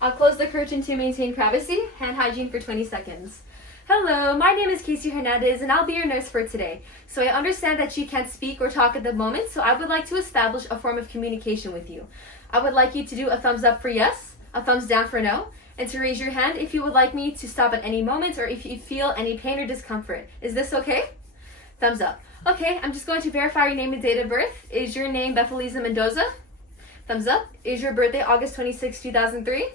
I'll close the curtain to maintain privacy. Hand hygiene for 20 seconds. Hello, my name is Hernandez and I'll be your nurse for today. So I understand that you can't speak or talk at the moment, so I would like to establish a form of communication with you. I would like you to do a thumbs up for yes, a thumbs down for no, and to raise your hand if you would like me to stop at any moment or if you feel any pain or discomfort. Is this okay? Thumbs up. Okay, I'm just going to verify your name and date of birth. Is your name Bethelisa Mendoza? Thumbs up. Is your birthday August 26, 2003?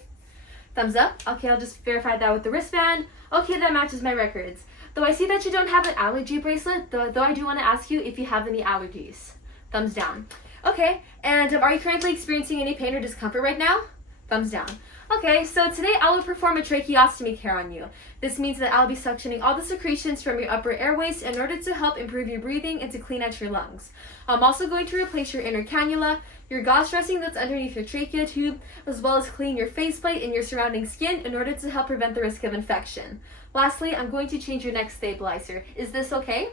Thumbs up. Okay, I'll just verify that with the wristband. Okay, that matches my records. Though I see that you don't have an allergy bracelet, though I do want to ask you if you have any allergies. Thumbs down. Okay, and are you currently experiencing any pain or discomfort right now? Thumbs down. Okay, so today I will perform a tracheostomy care on you. This means that I'll be suctioning all the secretions from your upper airways in order to help improve your breathing and to clean out your lungs. I'm also going to replace your inner cannula, your gauze dressing that's underneath your trachea tube, as well as clean your faceplate and your surrounding skin in order to help prevent the risk of infection. Lastly, I'm going to change your neck stabilizer. Is this okay?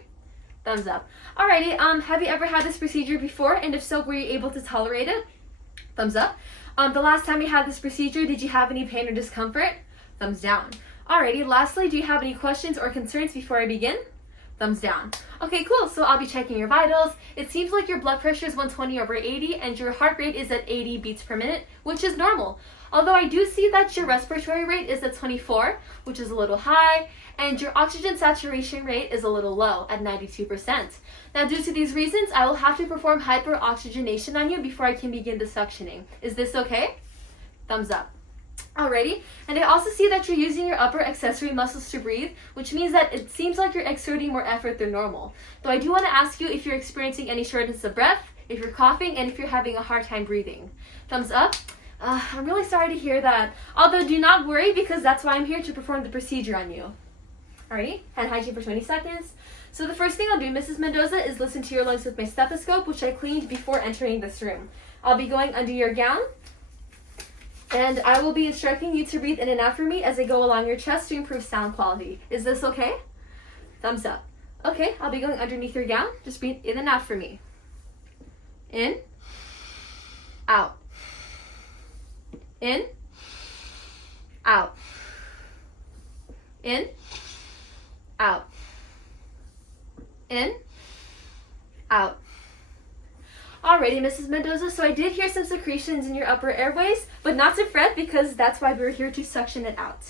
Thumbs up. Alrighty, have you ever had this procedure before? And if so, were you able to tolerate it? Thumbs up. The last time you had this procedure, did you have any pain or discomfort? Thumbs down. Alrighty, lastly, do you have any questions or concerns before I begin? Thumbs down. Okay, cool. So I'll be checking your vitals. It seems like your blood pressure is 120/80 and your heart rate is at 80 beats per minute, which is normal. Although I do see that your respiratory rate is at 24, which is a little high, and your oxygen saturation rate is a little low at 92%. Now, due to these reasons, I will have to perform hyperoxygenation on you before I can begin the suctioning. Is this okay? Thumbs up. Alrighty, and I also see that you're using your upper accessory muscles to breathe, which means that it seems like you're exerting more effort than normal. Though I do want to ask you if you're experiencing any shortness of breath, if you're coughing, and if you're having a hard time breathing. Thumbs up. I'm really sorry to hear that. Although do not worry because that's why I'm here to perform the procedure on you. Alrighty, hand hygiene for 20 seconds. So the first thing I'll do, Mrs. Mendoza, is listen to your lungs with my stethoscope, which I cleaned before entering this room. I'll be going under your gown, and I will be instructing you to breathe in and out for me as I go along your chest to improve sound quality. Is this okay? Thumbs up. Okay, I'll be going underneath your gown. Just breathe in and out for me. In, out. In, out. In, out. In, out. Alrighty, Mrs. Mendoza, so I did hear some secretions in your upper airways, but not to fret because that's why we're here to suction it out.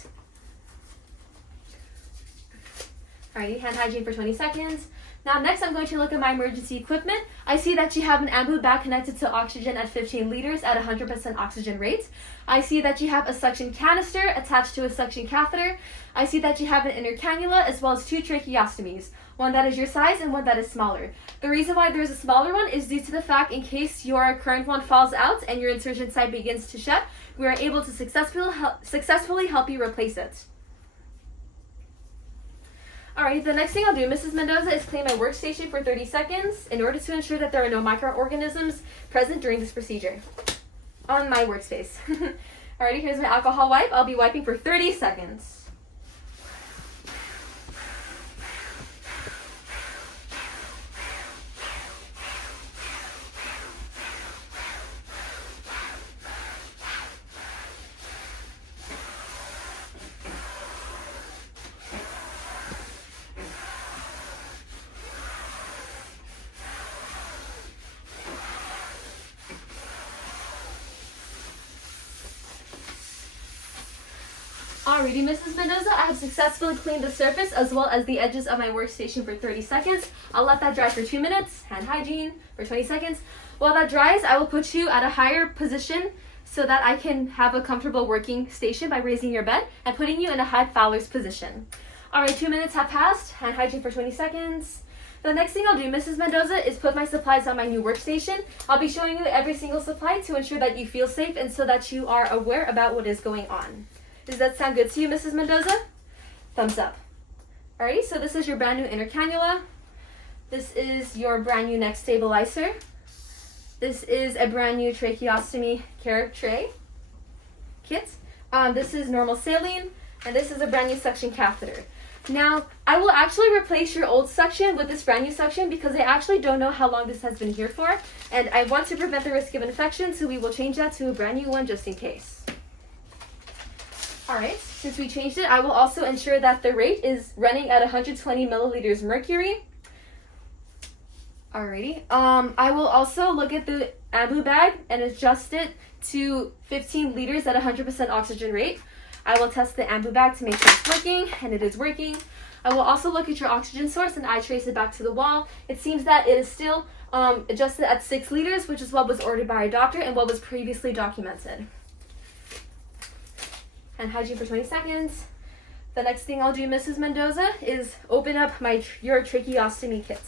Alrighty, hand hygiene for 20 seconds. Now next I'm going to look at my emergency equipment. I see that you have an AMBU bag connected to oxygen at 15 liters at 100% oxygen rate. I see that you have a suction canister attached to a suction catheter. I see that you have an inner cannula as well as 2 tracheostomies, one that is your size and one that is smaller. The reason why there is a smaller one is due to the fact in case your current one falls out and your insertion site begins to shed, we are able to successfully help you replace it. Alright, the next thing I'll do, Mrs. Mendoza, is clean my workstation for 30 seconds in order to ensure that there are no microorganisms present during this procedure on my workspace. Alrighty, here's my alcohol wipe. I'll be wiping for 30 seconds. Alrighty, Mrs. Mendoza, I have successfully cleaned the surface as well as the edges of my workstation for 30 seconds. I'll let that dry for 2 minutes, hand hygiene for 20 seconds. While that dries, I will put you at a higher position so that I can have a comfortable working station by raising your bed and putting you in a high Fowler's position. Alright, 2 minutes have passed, hand hygiene for 20 seconds. The next thing I'll do, Mrs. Mendoza, is put my supplies on my new workstation. I'll be showing you every single supply to ensure that you feel safe and so that you are aware about what is going on. Does that sound good to you, Mrs. Mendoza? Thumbs up. Alrighty, so this is your brand new inner cannula. This is your brand new neck stabilizer. This is a brand new tracheostomy care tray kit. This is normal saline, and this is a brand new suction catheter. Now, I will actually replace your old suction with this brand new suction because I actually don't know how long this has been here for, and I want to prevent the risk of infection, so we will change that to a brand new one just in case. Alright, since we changed it, I will also ensure that the rate is running at 120 milliliters mercury. Alrighty. I will also look at the ambu bag and adjust it to 15 liters at 100% oxygen rate. I will test the ambu bag to make sure it's working, and it is working. I will also look at your oxygen source and eye trace it back to the wall. It seems that it is still adjusted at 6 liters, which is what was ordered by a doctor and what was previously documented. And hygiene for 20 seconds. The next thing I'll do, Mrs. Mendoza, is open up your tracheostomy kit.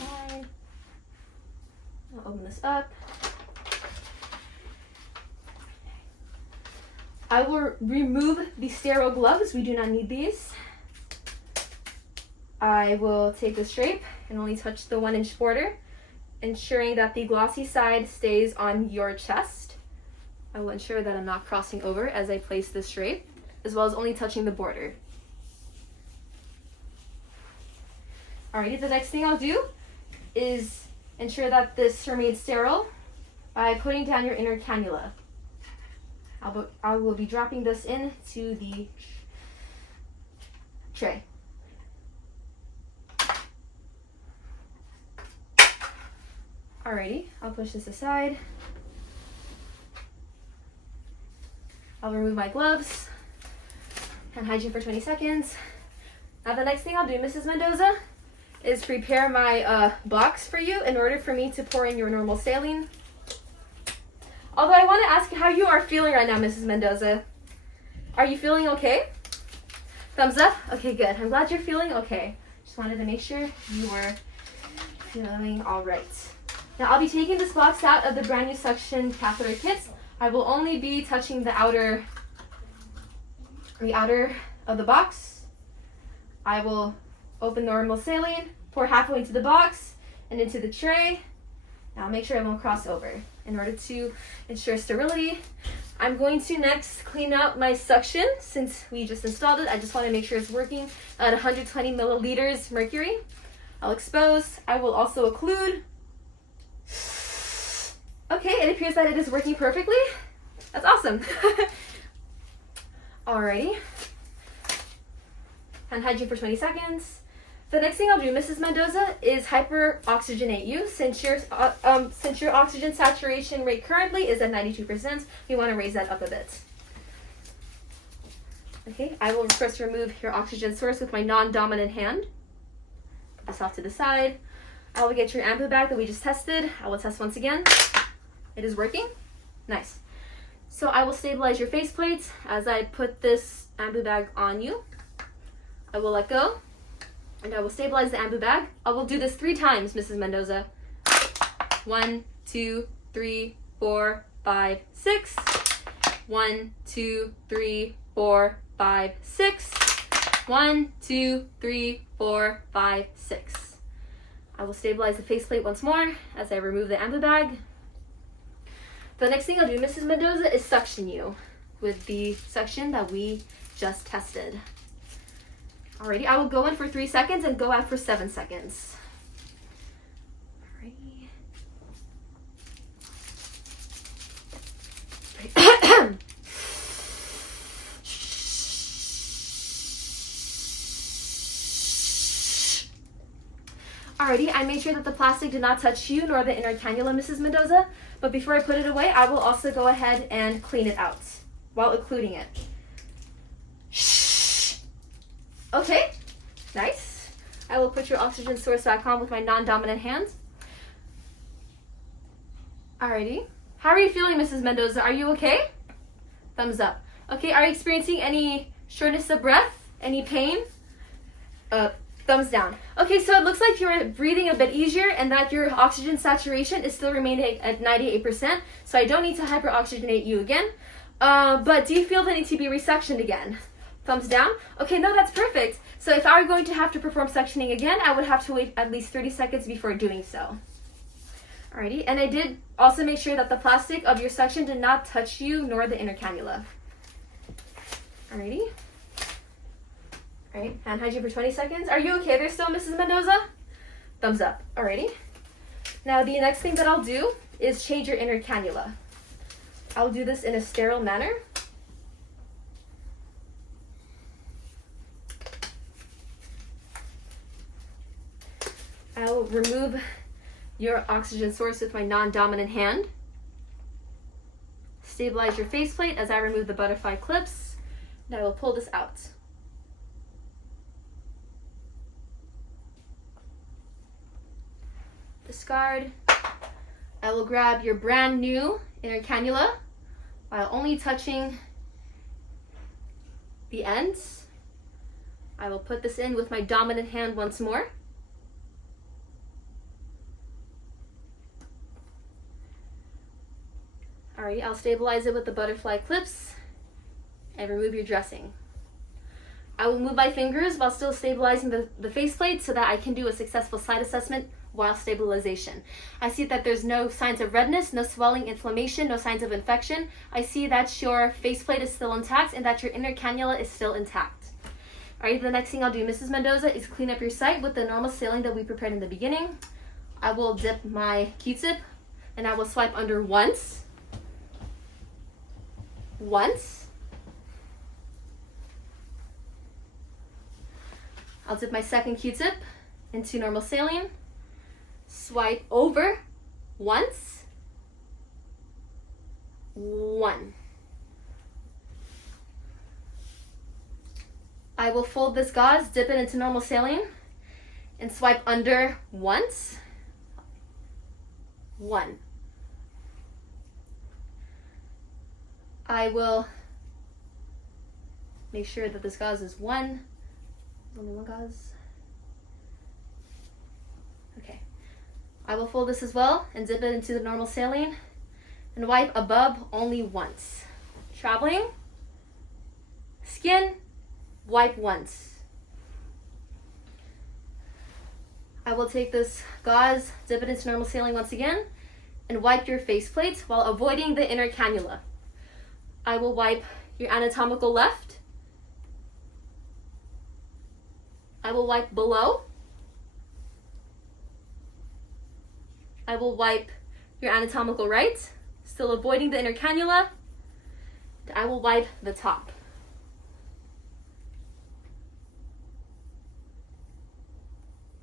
I'll open this up. I will remove the sterile gloves. We do not need these. I will take the stripe and only touch the 1-inch border, ensuring that the glossy side stays on your chest. I will ensure that I'm not crossing over as I place the stripe, as well as only touching the border. Alrighty, the next thing I'll do is ensure that this remains sterile by putting down your inner cannula. I will be dropping this into the tray. Alrighty, I'll push this aside. I'll remove my gloves and hygiene for 20 seconds. Now the next thing I'll do, Mrs. Mendoza, is prepare my box for you in order for me to pour in your normal saline. Although I want to ask how you are feeling right now, Mrs. Mendoza. Are you feeling okay? Thumbs up? Okay, good. I'm glad you're feeling okay. Just wanted to make sure you were feeling all right. Now I'll be taking this box out of the brand new suction catheter kits. I will only be touching the outer of the box. I will open normal saline, pour halfway into the box and into the tray. Now make sure I won't cross over. In order to ensure sterility, I'm going to next clean out my suction. Since we just installed it, I just want to make sure it's working at 120 milliliters mercury. I'll expose. I will also occlude. Okay, it appears that it is working perfectly. That's awesome. Alrighty. And hygiene for 20 seconds. The next thing I'll do, Mrs. Mendoza, is hyperoxygenate you. Since your oxygen saturation rate currently is at 92%, we want to raise that up a bit. Okay, I will first remove your oxygen source with my non-dominant hand. Put this off to the side. I will get your ambu bag that we just tested. I will test once again. It is working. Nice. So I will stabilize your faceplate as I put this ambu bag on you. I will let go. And I will stabilize the ambu bag. I will do this 3 times, Mrs. Mendoza. 1, 2, 3, 4, 5, 6. 1, 2, 3, 4, 5, 6. 1, 2, 3, 4, 5, 6. I will stabilize the faceplate once more as I remove the ambu bag. The next thing I'll do, Mrs. Mendoza, is suction you with the suction that we just tested. Alrighty, I will go in for 3 seconds and go out for 7 seconds. Alrighty. Alrighty, I made sure that the plastic did not touch you nor the inner cannula, Mrs. Mendoza. But before I put it away, I will also go ahead and clean it out while occluding it. Okay, nice. I will put your oxygen source back on with my non-dominant hand. Alrighty. How are you feeling, Mrs. Mendoza? Are you okay? Thumbs up. Okay, are you experiencing any shortness of breath? Any pain? Thumbs down. Okay, so it looks like you're breathing a bit easier and that your oxygen saturation is still remaining at 98%, so I don't need to hyperoxygenate you again. But do you feel the need to be resuctioned again? Thumbs down. Okay, no, that's perfect. So if I were going to have to perform suctioning again, I would have to wait at least 30 seconds before doing so. Alrighty, and I did also make sure that the plastic of your suction did not touch you nor the inner cannula. Alrighty. Alright, hand hygiene for 20 seconds. Are you okay there still, Mrs. Mendoza? Thumbs up. Alrighty. Now the next thing that I'll do is change your inner cannula. I'll do this in a sterile manner. I'll remove your oxygen source with my non-dominant hand. Stabilize your faceplate as I remove the butterfly clips. Now I will pull this out. Discard. I will grab your brand new inner cannula while only touching the ends. I will put this in with my dominant hand once more. Alright, I'll stabilize it with the butterfly clips and remove your dressing. I will move my fingers while still stabilizing the faceplate so that I can do a successful site assessment while stabilization. I see that there's no signs of redness, no swelling, inflammation, no signs of infection. I see that your faceplate is still intact and that your inner cannula is still intact. Alright, the next thing I'll do, Mrs. Mendoza, is clean up your site with the normal saline that we prepared in the beginning. I will dip my Q-tip and I will swipe under once. I'll dip my second Q-tip into normal saline, swipe over once, one. I will fold this gauze, dip it into normal saline, and swipe under once, one. I will make sure that this gauze is one. Only one gauze. Okay. I will fold this as well and dip it into the normal saline and wipe above only once. Traveling. Skin. Wipe once. I will take this gauze, dip it into normal saline once again, and wipe your faceplate while avoiding the inner cannula. I will wipe your anatomical left. I will wipe below. I will wipe your anatomical right, still avoiding the inner cannula. I will wipe the top.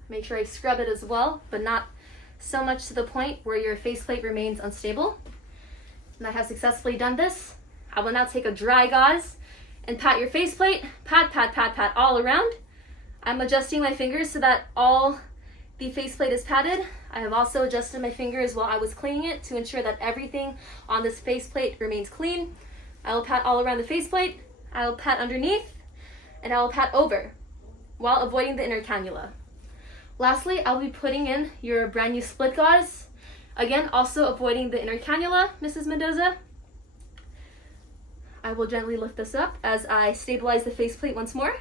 Make sure I scrub it as well, but not so much to the point where your faceplate remains unstable. And I have successfully done this. I will now take a dry gauze and pat your faceplate, pat all around. I'm adjusting my fingers so that all the faceplate is patted. I have also adjusted my fingers while I was cleaning it to ensure that everything on this faceplate remains clean. I will pat all around the faceplate, I will pat underneath, and I will pat over while avoiding the inner cannula. Lastly, I'll be putting in your brand new split gauze. Again, also avoiding the inner cannula, Mrs. Mendoza. I will gently lift this up as I stabilize the faceplate once more.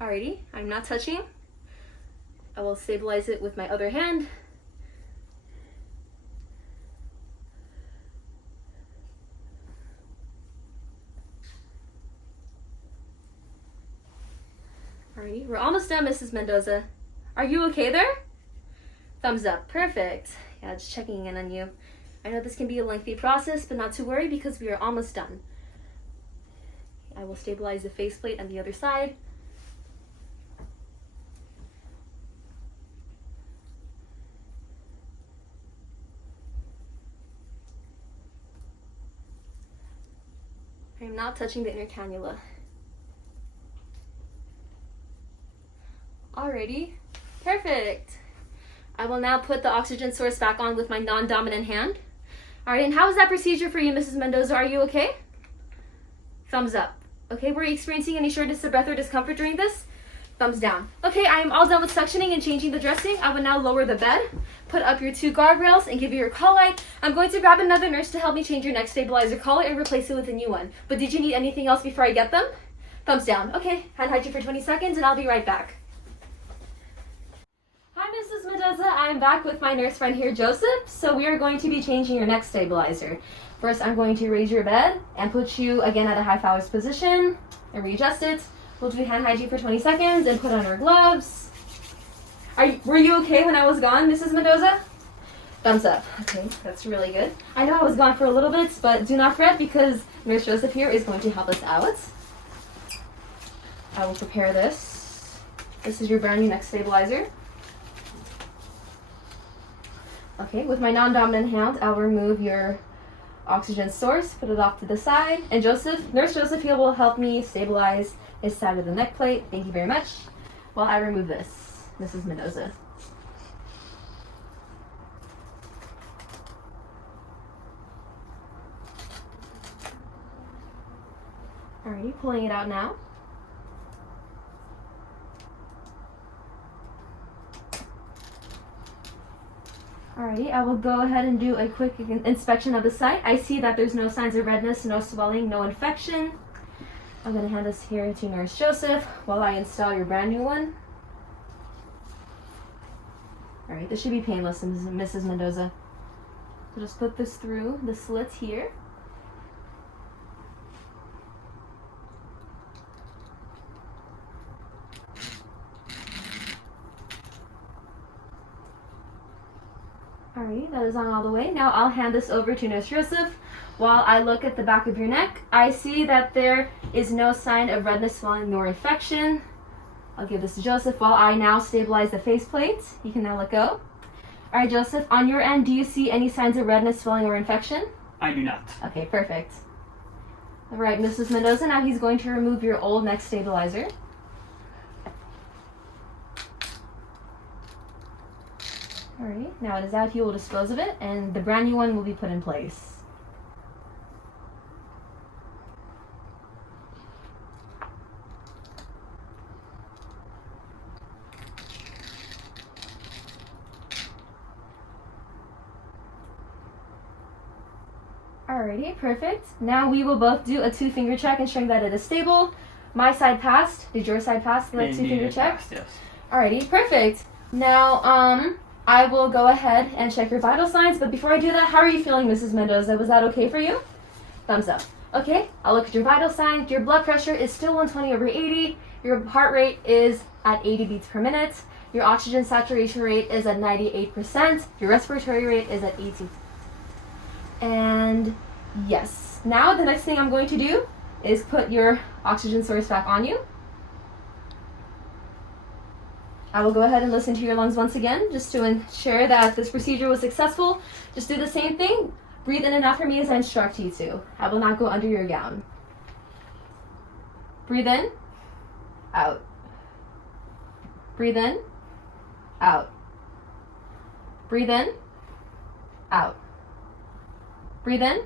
Alrighty, I'm not touching. I will stabilize it with my other hand. Alrighty, we're almost done, Mrs. Mendoza. Are you okay there? Thumbs up, perfect. Yeah, just checking in on you. I know this can be a lengthy process, but not to worry because we are almost done. I will stabilize the faceplate on the other side. I am not touching the inner cannula. Alrighty, perfect. I will now put the oxygen source back on with my non-dominant hand. Alright, and how was that procedure for you, Mrs. Mendoza? Are you okay? Thumbs up. Okay, were you experiencing any shortness of breath or discomfort during this? Thumbs down. Okay, I am all done with suctioning and changing the dressing. I will now lower the bed, put up your 2 guardrails, and give you your call light. I'm going to grab another nurse to help me change your neck stabilizer collar and replace it with a new one. But did you need anything else before I get them? Thumbs down. Okay, hand hygiene for 20 seconds, and I'll be right back. Hi, Mrs. Mendoza. I'm back with my nurse friend here, Joseph. So we are going to be changing your neck stabilizer. First, I'm going to raise your bed and put you again at a high phallus position and readjust it. We'll do hand hygiene for 20 seconds and put on our gloves. Were you okay when I was gone, Mrs. Mendoza? Thumbs up. Okay, that's really good. I know I was gone for a little bit, but do not fret because Nurse Joseph here is going to help us out. I will prepare this. This is your brand new neck stabilizer. Okay, with my non-dominant hand, I'll remove your oxygen source, put it off to the side, and Nurse Joseph here will help me stabilize this side of the neck plate. Thank you very much. While I remove this, Mrs. Mendoza. Alrighty, pulling it out now. Alrighty, I will go ahead and do a quick inspection of the site. I see that there's no signs of redness, no swelling, no infection. I'm going to hand this here to Nurse Joseph while I install your brand new one. Alright, this should be painless, Mrs. Mendoza. So just put this through the slit here. Alright, that is on all the way. Now I'll hand this over to Nurse Joseph. While I look at the back of your neck, I see that there is no sign of redness, swelling, nor infection. I'll give this to Joseph while I now stabilize the faceplate. You can now let go. Alright, Joseph, on your end, do you see any signs of redness, swelling, or infection? I do not. Okay, perfect. Alright, Mrs. Mendoza, now he's going to remove your old neck stabilizer. Alright, now it is out, he will dispose of it, and the brand new one will be put in place. Alrighty, perfect. Now we will both do a 2-finger check ensuring that it is stable. My side passed. Did your side pass the 2-finger check? Passed, yes. Alrighty, perfect. Now, I will go ahead and check your vital signs, but before I do that, how are you feeling, Mrs. Mendoza? Was that okay for you? Thumbs up. Okay, I'll look at your vital signs. Your blood pressure is still 120/80. Your heart rate is at 80 beats per minute. Your oxygen saturation rate is at 98%. Your respiratory rate is at 80. And yes, now the next thing I'm going to do is put your oxygen source back on you. I will go ahead and listen to your lungs once again, just to ensure that this procedure was successful. Just do the same thing. Breathe in and out for me as I instruct you to. I will not go under your gown. Breathe in, out. Breathe in, out. Breathe in, out. Breathe in,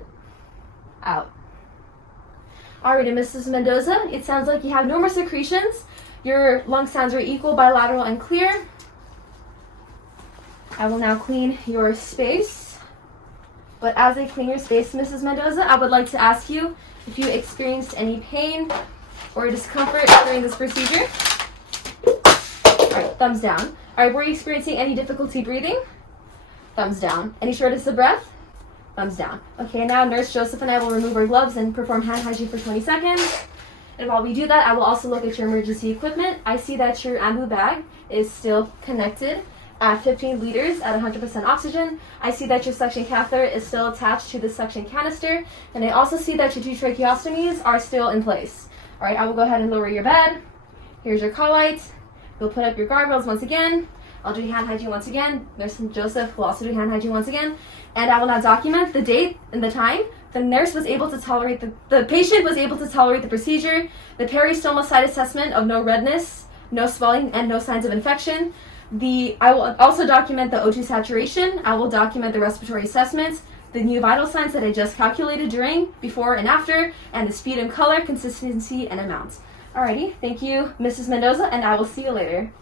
out. Alright, Mrs. Mendoza, it sounds like you have no more secretions. Your lung sounds are equal, bilateral, and clear. I will now clean your space. But as I clean your space, Mrs. Mendoza, I would like to ask you if you experienced any pain or discomfort during this procedure. Alright, thumbs down. Alright, were you experiencing any difficulty breathing? Thumbs down. Any shortness of breath? Thumbs down. Okay, now Nurse Joseph and I will remove our gloves and perform hand hygiene for 20 seconds. And while we do that, I will also look at your emergency equipment. I see that your ambu bag is still connected at 15 liters at 100% oxygen. I see that your suction catheter is still attached to the suction canister. And I also see that your 2 tracheostomies are still in place. All right, I will go ahead and lower your bed. Here's your call light. We'll put up your guardrails once again. I'll do hand hygiene once again. Nurse Joseph will also do hand hygiene once again. And I will now document the date and the time. The nurse was able to tolerate the patient was able to tolerate the procedure. The peristomal site assessment of no redness, no swelling, and no signs of infection. I will also document the O2 saturation. I will document the respiratory assessments, the new vital signs that I just calculated during, before, and after, and the speed and color, consistency, and amount. Alrighty, thank you, Mrs. Mendoza, and I will see you later.